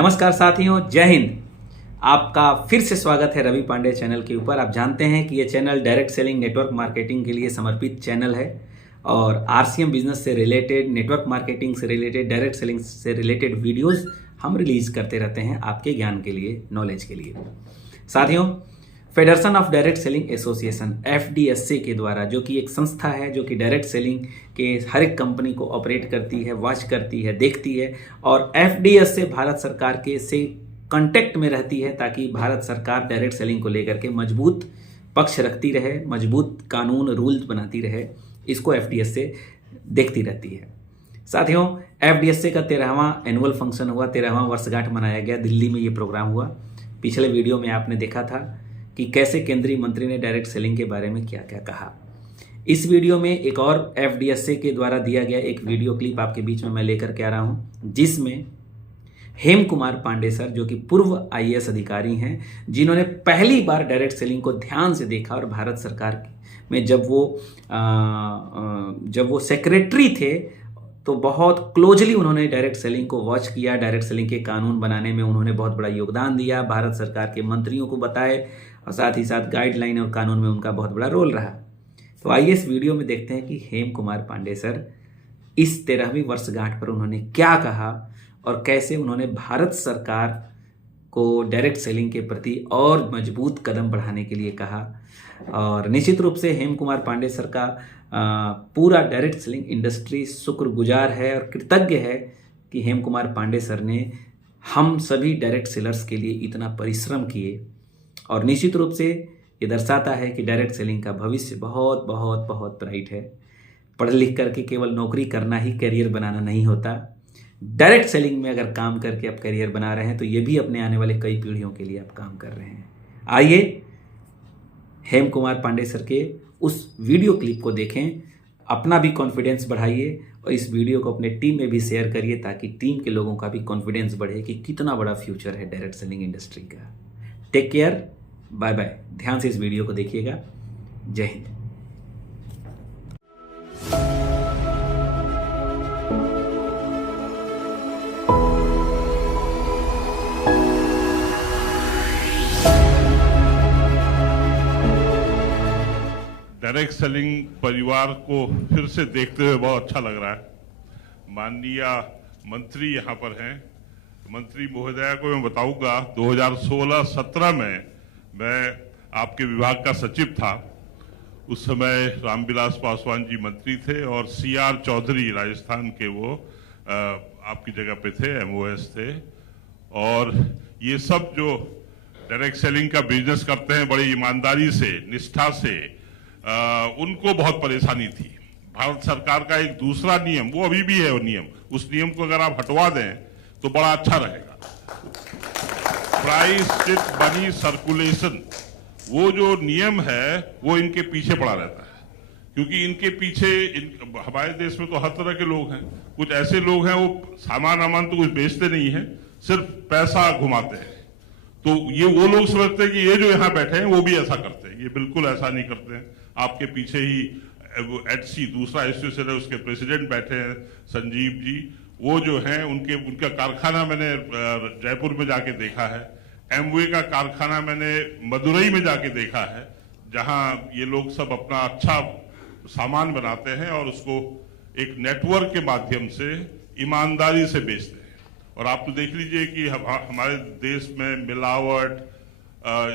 नमस्कार साथियों, जय हिंद। आपका फिर से स्वागत है रवि पांडे चैनल के ऊपर। आप जानते हैं कि ये channel direct selling network marketing के लिए समर्पित चैनल है और आरसीएम बिजनेस से रिलेटेड, नेटवर्क मार्केटिंग से रिलेटेड, डायरेक्ट सेलिंग से रिलेटेड वीडियोस हम रिलीज करते रहते हैं आपके ज्ञान के लिए, नॉलेज के लिए। साथियों, federation of direct selling association FDSA के द्वारा, जो कि एक संस्था है जो कि डायरेक्ट सेलिंग के हर एक कंपनी को ऑपरेट करती है, वॉच करती है, देखती है, और FDSA भारत सरकार के से कांटेक्ट में रहती है ताकि भारत सरकार डायरेक्ट सेलिंग को लेकर के मजबूत पक्ष रखती रहे, मजबूत कानून रूल्स बनाती रहे। इसको FDSA देखती रहती है। साथियों, FDSA का 13वां एनुअल फंक्शन हुआ, 13वां वर्षगांठ मनाया गया। दिल्ली में ये प्रोग्राम हुआ। पिछले वीडियो में आपने देखा था कि कैसे केंद्रीय मंत्री ने डायरेक्ट सेलिंग के बारे में क्या क्या कहा। इस वीडियो में एक और FDSA के द्वारा दिया गया एक वीडियो क्लिप आपके बीच में मैं लेकर के आ रहा हूं, जिसमें हेम कुमार पांडे सर, जो कि पूर्व IAS अधिकारी हैं, जिन्होंने पहली बार डायरेक्ट सेलिंग को ध्यान से देखा और भारत सरकार में जब वो सेक्रेटरी थे तो बहुत क्लोजली उन्होंने डायरेक्ट सेलिंग को वॉच किया। डायरेक्ट सेलिंग के कानून बनाने में उन्होंने बहुत बड़ा योगदान दिया, भारत सरकार के मंत्रियों को बताए और साथ ही साथ गाइडलाइन और कानून में उनका बहुत बड़ा रोल रहा। तो आइए इस वीडियो में देखते हैं कि हेम कुमार पांडे सर इस 13वीं वर्षगांठ पर उन्होंने क्या कहा और कैसे उन्होंने भारत सरकार को डायरेक्ट सेलिंग के प्रति और मजबूत कदम बढ़ाने के लिए कहा। और निश्चित रूप से हेम कुमार पांडे सर का पूरा डायरेक्ट सेलिंग इंडस्ट्री शुक्रगुजार है और कृतज्ञ है कि हेम कुमार पांडे सर ने हम सभी डायरेक्ट सेलर्स के लिए इतना परिश्रम किए। और निश्चित रूप से ये दर्शाता है कि डायरेक्ट सेलिंग का भविष्य बहुत बहुत बहुत ब्राइट है। पढ़ लिख करके केवल नौकरी करना ही करियर बनाना नहीं होता। डायरेक्ट सेलिंग में अगर काम करके आप करियर बना रहे हैं तो ये भी अपने आने वाले कई पीढ़ियों के लिए आप काम कर रहे हैं। आइए हेम कुमार पांडे सर के उस वीडियो क्लिप को देखें, अपना भी कॉन्फिडेंस बढ़ाइए और इस वीडियो को अपने टीम में भी शेयर करिए ताकि टीम के लोगों का भी कॉन्फिडेंस बढ़े कि कितना बड़ा फ्यूचर है डायरेक्ट सेलिंग इंडस्ट्री का। Take care, bye bye. ध्यान से इस वीडियो को देखिएगा। जय हिंद। डायरेक्ट सेलिंग परिवार को फिर से देखते हुए बहुत अच्छा लग रहा है। माननीय मंत्री यहाँ पर हैं। मंत्री महोदया को मैं बताऊंगा, 2016-17 में मैं आपके विभाग का सचिव था। उस समय रामविलास पासवान जी मंत्री थे और CR चौधरी राजस्थान के वो आपकी जगह पे थे, MOS थे। और ये सब जो डायरेक्ट सेलिंग का बिजनेस करते हैं बड़ी ईमानदारी से, निष्ठा से, उनको बहुत परेशानी थी। भारत सरकार का एक दूसरा नियम, वो अभी भी है वो नियम, उस नियम को अगर आप हटवा दें तो बड़ा अच्छा रहेगा। प्राइस शिट मनी सर्कुलेशन, वो जो नियम है वो इनके पीछे पड़ा रहता है, क्योंकि इनके पीछे हमारे देश में तो हर तरह के लोग हैं। कुछ ऐसे लोग हैं वो सामान तो कुछ बेचते नहीं है, सिर्फ पैसा घुमाते हैं। तो ये वो लोग समझते हैं कि ये जो यहाँ बैठे हैं वो भी ऐसा करते हैं। ये बिल्कुल ऐसा नहीं करते हैं। आपके पीछे ही HC दूसरा एसोसिएशन है, उसके प्रेसिडेंट बैठे हैं संजीव जी। वो जो हैं उनका कारखाना मैंने जयपुर में जाके देखा है। एमवे का कारखाना मैंने मदुरई में जाके देखा है, जहां ये लोग सब अपना अच्छा सामान बनाते हैं और उसको एक नेटवर्क के माध्यम से ईमानदारी से बेचते हैं। और आप तो देख लीजिए कि हमारे देश में मिलावट,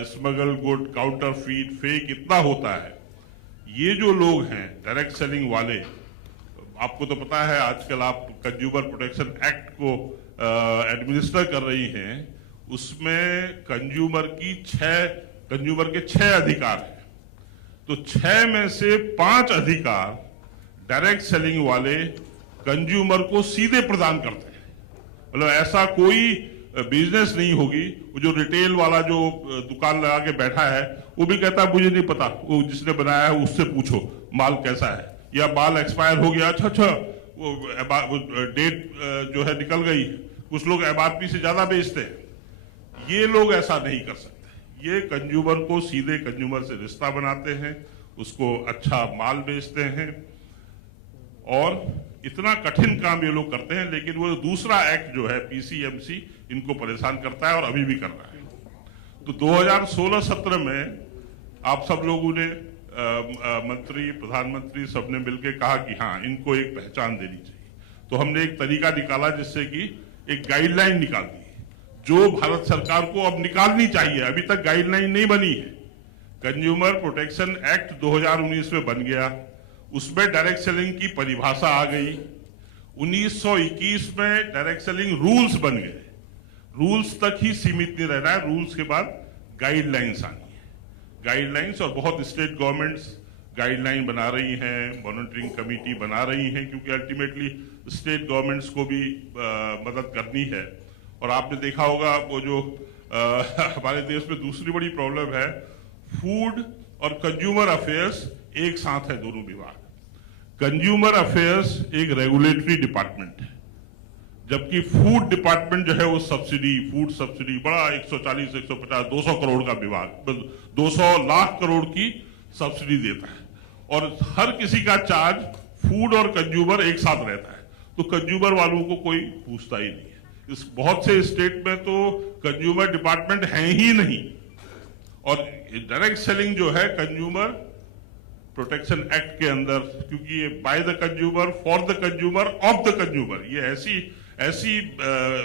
स्मगल गुड, काउंटरफीट, फेक इतना होता है। ये जो लोग हैं डायरेक्ट सेलिंग वाले, आपको तो पता है आजकल आप कंज्यूमर प्रोटेक्शन एक्ट को एडमिनिस्टर कर रही हैं, उसमें कंज्यूमर के 6 अधिकार हैं। तो 6 में से 5 अधिकार डायरेक्ट सेलिंग वाले कंज्यूमर को सीधे प्रदान करते हैं। मतलब ऐसा कोई बिजनेस नहीं होगी, वो जो रिटेल वाला जो दुकान लगा के बैठा है वो भी कहता है मुझे नहीं पता, वो जिसने बनाया है उससे पूछो माल कैसा है, या माल एक्सपायर हो गया, अच्छा वो डेट जो है निकल गई। कुछ लोग MRP से ज्यादा बेचते हैं। ये लोग ऐसा नहीं कर सकते। ये कंज्यूमर को सीधे कंज्यूमर से रिश्ता बनाते हैं, उसको अच्छा माल बेचते हैं और इतना कठिन काम ये लोग करते हैं, लेकिन वो दूसरा एक्ट जो है पीसीएमसी इनको परेशान करता है और अभी भी कर रहा है। तो 2016-17 में आप सब लोगों ने मंत्री, प्रधानमंत्री सबने मिलकर कहा कि हाँ, इनको एक पहचान देनी चाहिए। तो हमने एक तरीका निकाला जिससे कि एक गाइडलाइन निकाल दी जो भारत सरकार को अब निकालनी चाहिए। अभी तक गाइडलाइन नहीं बनी है। कंज्यूमर प्रोटेक्शन एक्ट 2019 में बन गया, उसमें डायरेक्ट सेलिंग की परिभाषा आ गई। 1921 में डायरेक्ट सेलिंग रूल्स बन गए। रूल्स तक ही सीमित नहीं रहना है, रूल्स के बाद गाइडलाइंस आनी है। गाइडलाइंस, और बहुत स्टेट गवर्नमेंट्स गाइडलाइन बना रही हैं, मॉनिटरिंग कमेटी बना रही हैं, क्योंकि अल्टीमेटली स्टेट गवर्नमेंट्स को भी मदद करनी है। और आपने देखा होगा वो जो हमारे देश में दूसरी बड़ी प्रॉब्लम है, फूड और कंज्यूमर अफेयर्स एक साथ है, दोनों विभाग। कंज्यूमर अफेयर्स एक रेगुलेटरी डिपार्टमेंट है, जबकि फूड डिपार्टमेंट जो है वो सब्सिडी, फूड सब्सिडी बड़ा 140, 150, 200 करोड़ का विभाग, 200 लाख करोड़ की सब्सिडी देता है, और हर किसी का चार्ज फूड और कंज्यूमर एक साथ रहता है। तो कंज्यूमर वालों को कोई पूछता ही नहीं है। इस बहुत से स्टेट में तो कंज्यूमर डिपार्टमेंट है ही नहीं। और डायरेक्ट सेलिंग जो है कंज्यूमर प्रोटेक्शन एक्ट के अंदर, क्योंकि ये by the consumer, for the consumer, of the consumer, ये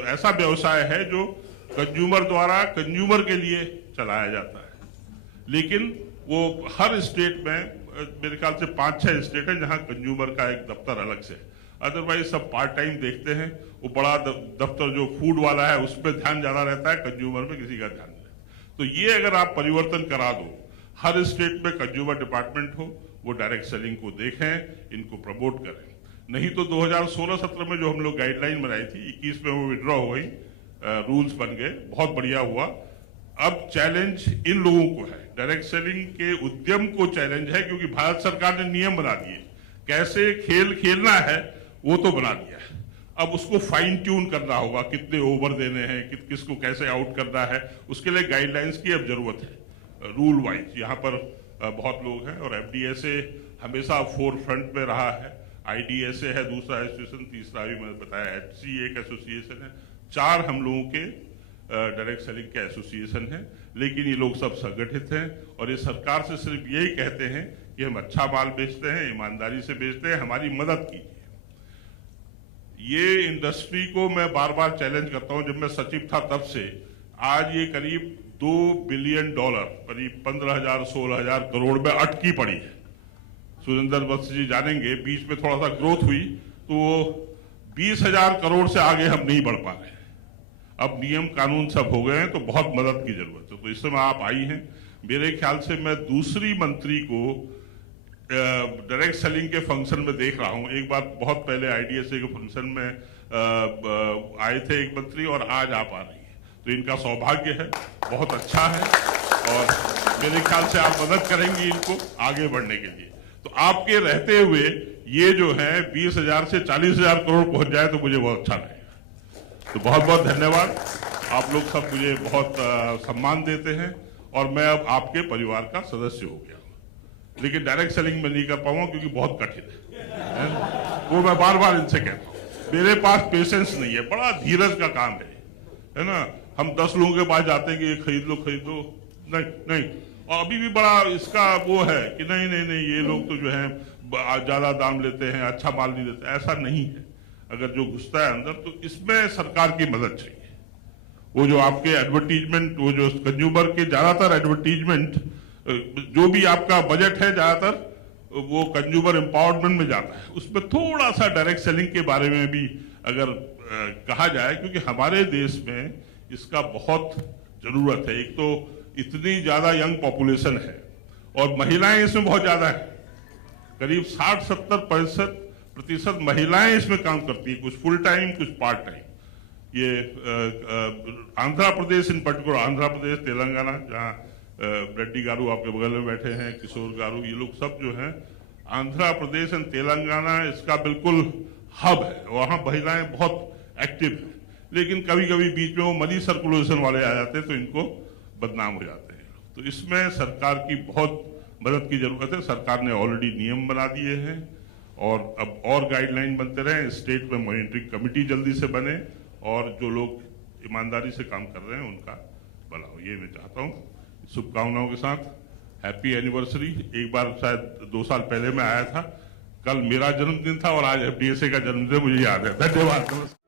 ऐसा व्यवसाय है जो कंज्यूमर द्वारा कंज्यूमर के लिए चलाया जाता है। लेकिन वो हर स्टेट में मेरे ख्याल से 5-6 स्टेट है जहां कंज्यूमर का एक दफ्तर अलग से है। अदरवाइज सब पार्ट टाइम देखते हैं। वो बड़ा दफ्तर जो फूड वाला है उस पर ध्यान ज्यादा रहता है, कंज्यूमर में किसी का ध्यान नहीं। तो ये अगर आप परिवर्तन करा दो, हर स्टेट में कंज्यूमर डिपार्टमेंट हो, वो डायरेक्ट सेलिंग को देखें, इनको प्रमोट करें। नहीं तो 2016-17 में जो हम लोग गाइडलाइन बनाई थी, 21 में वो विड्रॉ हो गई, रूल्स बन गए, बहुत बढ़िया हुआ। अब चैलेंज इन लोगों को है, डायरेक्ट सेलिंग के उद्यम को चैलेंज है, क्योंकि भारत सरकार ने नियम बना दिए, कैसे खेल खेलना है वो तो बना दिया है। अब उसको फाइन ट्यून करना होगा, कितने ओवर देने हैं, किसको कैसे आउट करना है, उसके लिए गाइडलाइंस की अब जरूरत है रूल वाइज। यहाँ पर बहुत लोग हैं, और एफडीएसए हमेशा फोर फ्रंट में रहा है, आईडीएसए है दूसरा एसोसिएशन, तीसरा भी मैंने बताया एचसी एक एसोसिएशन है, 4 हम लोगों के डायरेक्ट सेलिंग के एसोसिएशन है। लेकिन ये लोग सब संगठित हैं, और ये सरकार से सिर्फ यही कहते हैं कि हम अच्छा माल बेचते हैं, ईमानदारी से बेचते हैं, हमारी मदद कीजिए। ये इंडस्ट्री को मैं बार बार चैलेंज करता हूं। जब मैं सचिव था तब से आज ये करीब $2 बिलियन, करीब 15,000-16,000 करोड़ में अटकी पड़ी है। सुरेंद्र वत्स जी जानेंगे, बीच में थोड़ा सा ग्रोथ हुई तो 20,000 करोड़ से आगे हम नहीं बढ़ पा रहे हैं। अब नियम कानून सब हो गए हैं, तो बहुत मदद की जरूरत है। तो इस समय आप आई हैं, मेरे ख्याल से मैं दूसरी मंत्री को डायरेक्ट सेलिंग के फंक्शन में देख रहा हूं। एक बार बहुत पहले आईडीएसए के फंक्शन में आए थे एक मंत्री, और आज आप आ रही है, तो इनका सौभाग्य है, बहुत अच्छा है, और मेरे ख्याल से आप मदद करेंगी इनको आगे बढ़ने के लिए। तो आपके रहते हुए ये जो है 20,000 से 40,000 करोड़ पहुंच जाए तो मुझे बहुत अच्छा लगेगा। तो बहुत बहुत धन्यवाद। आप लोग सब मुझे बहुत सम्मान देते हैं, और मैं अब आपके परिवार का सदस्य हो गया। लेकिन डायरेक्ट सेलिंग में नहीं कर पाऊंगा क्योंकि बहुत कठिन है, वो मैं बार बार इनसे कहता हूँ। मेरे पास पेशेंस नहीं है, बड़ा धीरज का काम है ना। हम 10 लोगों के पास जाते हैं कि ये खरीद लो, नहीं। और अभी भी बड़ा इसका वो है कि नहीं, ये लोग तो जो है ज्यादा दाम लेते हैं, अच्छा माल नहीं देते। ऐसा नहीं है। अगर जो घुसता है अंदर, तो इसमें सरकार की मदद चाहिए। वो जो आपके एडवर्टीजमेंट, वो जो कंज्यूमर के ज्यादातर एडवर्टीजमेंट, जो भी आपका बजट है ज्यादातर वो कंज्यूमर एम्पावरमेंट में जाता है। उसमें थोड़ा सा डायरेक्ट सेलिंग के बारे में भी अगर कहा जाए, क्योंकि हमारे देश में इसका बहुत जरूरत है। एक तो इतनी ज्यादा यंग पॉपुलेशन है, और महिलाएं इसमें बहुत ज्यादा है। करीब 60-70% महिलाएं इसमें काम करती है, कुछ फुल टाइम, कुछ पार्ट टाइम। ये आंध्र प्रदेश इन पर्टिकुलर, आंध्र प्रदेश, तेलंगाना, जहाँ रेड्डी गारू आपके बगल में बैठे हैं, किशोर गारू, ये लोग सब जो हैं, आंध्र प्रदेश एंड तेलंगाना इसका बिल्कुल हब है। वहाँ महिलाएं बहुत एक्टिव हैं, लेकिन कभी कभी बीच में वो मनी सर्कुलेशन वाले आ जाते हैं, तो इनको बदनाम हो जाते हैं। तो इसमें सरकार की बहुत मदद की जरूरत है। सरकार ने ऑलरेडी नियम बना दिए हैं, और अब और गाइडलाइन बनते रहे, स्टेट में मॉनिटरिंग कमेटी जल्दी से बने और जो लोग ईमानदारी से काम कर रहे हैं उनका भला हो, ये मैं चाहता हूँ। शुभकामनाओं के साथ हैप्पी एनिवर्सरी। एक बार शायद 2 साल पहले मैं आया था, कल मेरा जन्मदिन था और आज एफडीएसए का जन्मदिन, मुझे याद है। धन्यवाद।